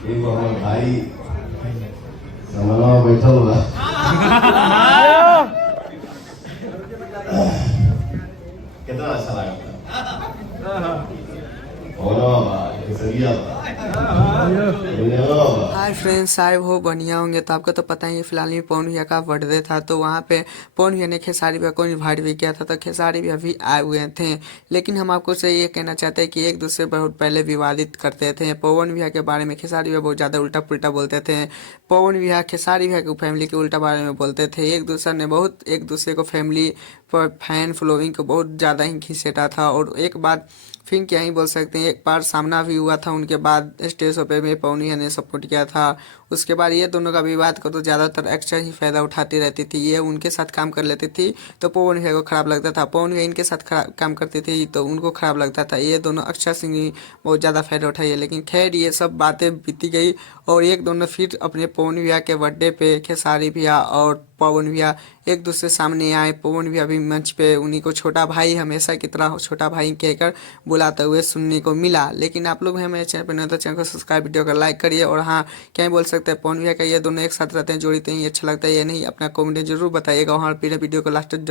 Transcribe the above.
एगो हमार भाई सामने बैठल बा। कितना अच्छा लगा केसरिया बा। हाय फ्रेंड्स, आए हो बढ़िया होंगे। तो आपको तो पता ही है, फिलहाल में पवन भैया का बर्थडे था, तो वहाँ पे पवन भैया ने खेसारी भैया को इन्वाइट भी किया था, तो खेसारी भैया भी आए हुए थे। लेकिन हम आपको से ये कहना चाहते हैं कि एक दूसरे बहुत पहले विवादित करते थे। पवन भैया के बारे में खेसारी भैया बहुत ज़्यादा उल्टा पुल्टा बोलते थे। पवन भैया खेसारी भैया की फैमिली के उल्टा बारे में बोलते थे। एक दूसरे ने बहुत एक दूसरे को फैमिली पर फैन फॉलोइंग को बहुत ज़्यादा ही खींचता था। और एक बात फिर क्या ही बोल सकते हैं, एक बार सामना भी हुआ था उनके बाद स्टेज शो पे में पवन भैया ने सपोर्ट किया था। उसके बाद ये दोनों का विवाद को तो ज़्यादातर एक्टर ही फ़ायदा उठाती रहती थी। ये उनके साथ काम कर लेती थी तो पवन भैया को खराब लगता था, पवन भैया इनके साथ खराब काम करती थी तो उनको खराब लगता था। ये दोनों अक्षर सिंह ही बहुत ज़्यादा फ़ायदा उठाइए। लेकिन खैर ये सब बातें बीती गई और एक दोनों फिर अपने पवन भैया के बर्थडे पे खेसारी भैया और पवन भैया एक दूसरे सामने आए। पवन भैया भी मंच पे उन्हीं को छोटा भाई हमेशा की तरह छोटा भाई कहकर बुलाते हुए सुनने को मिला। लेकिन आप लोग हैं मेरे चैनल पर नए तो चैनल को सब्सक्राइब, वीडियो को लाइक करिए। और हाँ, क्या ही बोल सकते हैं, पवन भैया का ये दोनों एक साथ रहते हैं, जोड़ी तो ही अच्छा लगता है। ये नहीं अपना कमेंट जरूर बताइएगा, वहाँ फिर वीडियो को लास्ट जरूर